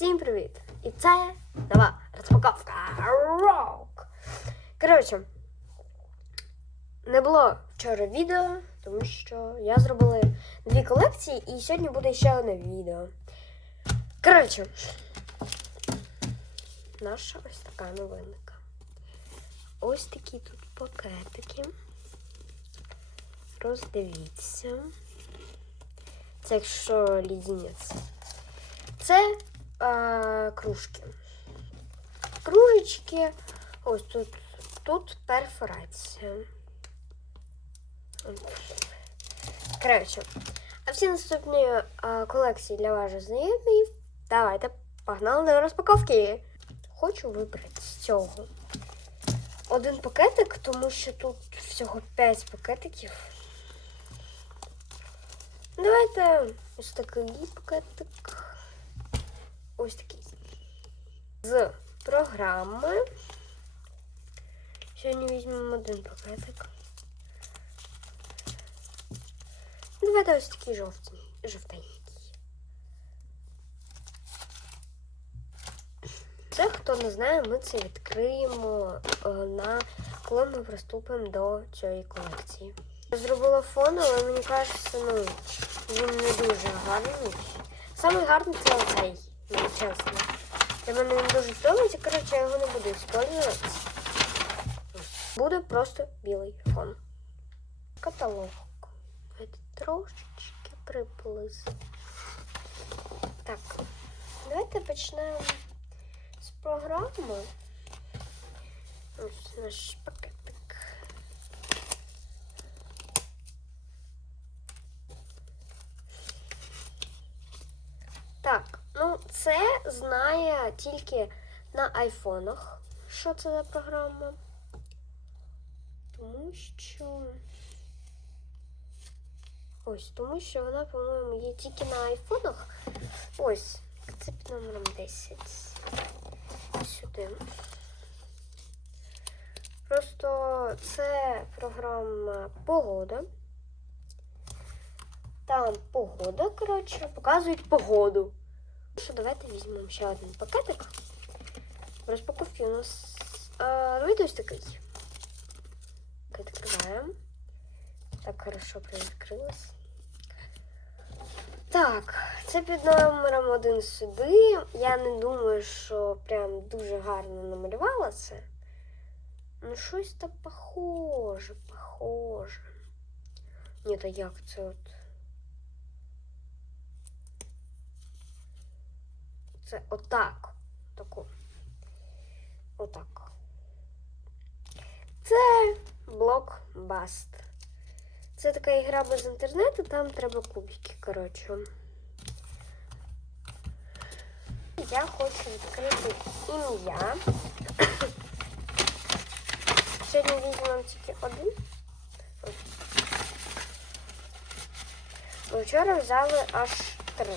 Всім привіт! І це нова розпаковка Рок. Коротше, не було вчора відео, тому що я зробила дві колекції і сьогодні буде ще одне відео. Коротше, наша ось така новинка. Ось такі тут пакетики. Роздивіться. Це якщо лідінець. Це е, кружки. Кружечки. Ось тут, тут перфорація. Коротше, а всі наступні е, колекції для вас вже знайомі. Давайте погнали до розпаковки. Хочу вибрати з цього один пакетик, тому що тут всього 5 пакетиків. Давайте ось такий пакетик. Ось такий. З програми. Сьогодні візьмемо один пакетик. Давайте ось такий жовтий, жовтенький. Це, хто не знає, ми це відкриємо е, на коли ми приступимо до цієї колекції. Я зробила фон, але мені кажеться, ну, він не дуже гарний. Саме гарний це оцей, чесно. Для мене він дуже подобається, коротше, я його не буду використовувати. Буде просто білий фон. Каталог. Трошечки приблизимо. Так, давайте почнемо з програми. Ось наш пакетик. Так, ну це знає тільки на айфонах. Що це за програма? Тому що. Ось, тому що вона, по-моєму, є тільки на айфонах. Ось, це під номером 10. Сюди. Просто це програма погода. Там погода, коротше, показують погоду. Що, давайте візьмемо ще один пакетик. В розпаковці у нас. Давайте ось такий. Відкриваємо. Так, хорошо привідкрилось. Так, це під номером один сюди. Я не думаю, що прям дуже гарно намалювала це. Ну, щось там похоже, похоже. Ні, то як це от. Це отак. Таку. Отак. Це блокбаст. Це така ігра без інтернету, там треба кубики, коротше. Я хочу відкрити ім'я. Сьогодні візьмемо тільки один. Вчора взяли аж три.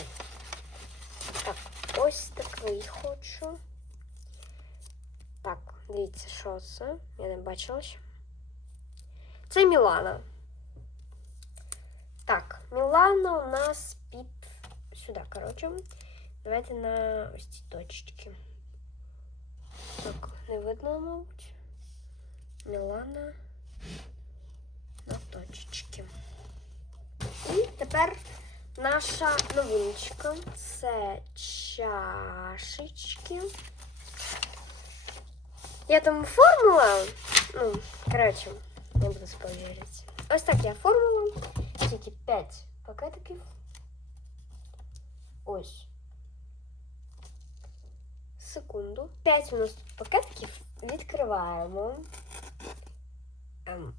Ось такий хочу. Так, дивіться, що це. Я не бачила ще. Це Мілана. Так, Мілана у нас під сюди, коротше. Давайте на ось ці точечки. Так, не видно, мабуть. Мілана на точечки. І тепер наша новиночка. Це чашечки. Я там формула. Ну, коротше, не буду спойлерити. Ось так я формула. Тільки 5 пакетиків. Ось. Секунду. 5 у нас тут пакетиків. Відкриваємо. Ем.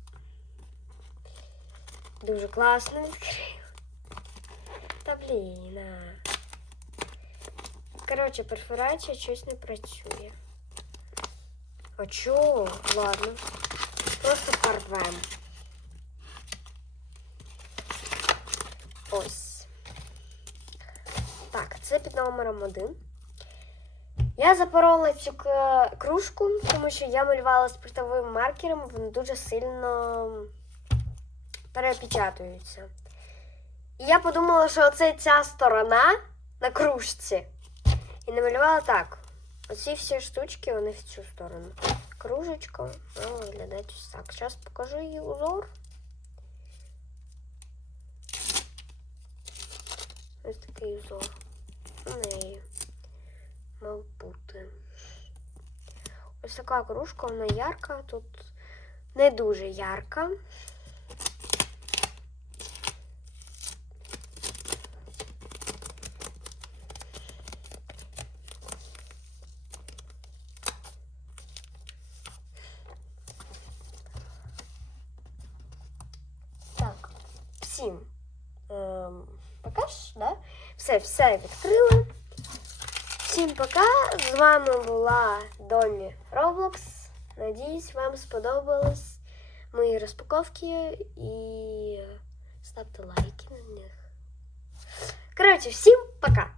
Дуже класно відкрив. Та блін. Коротше, перфорація щось не працює. А чого? Ладно. Просто порвем. Ось. Так, це під номером один. Я запорола цю кружку, тому що я малювала спиртовим маркером, вони дуже сильно перепечатуються. І я подумала, що оце ця сторона на кружці. І намалювала так. Оці всі штучки, вони в цю сторону. Кружечка мала виглядати ось так. Зараз покажу її узор. Ось такий узор. У неї мав бути. Ось така кружка, вона ярка, тут не дуже ярка. 7. Ем, эм, покаж, да? Все, все открыла. Всем пока! с вами была Доми Роблокс. Надеюсь, вам сподобались мої распаковки и ставьте лайки на них. Короче, всем пока!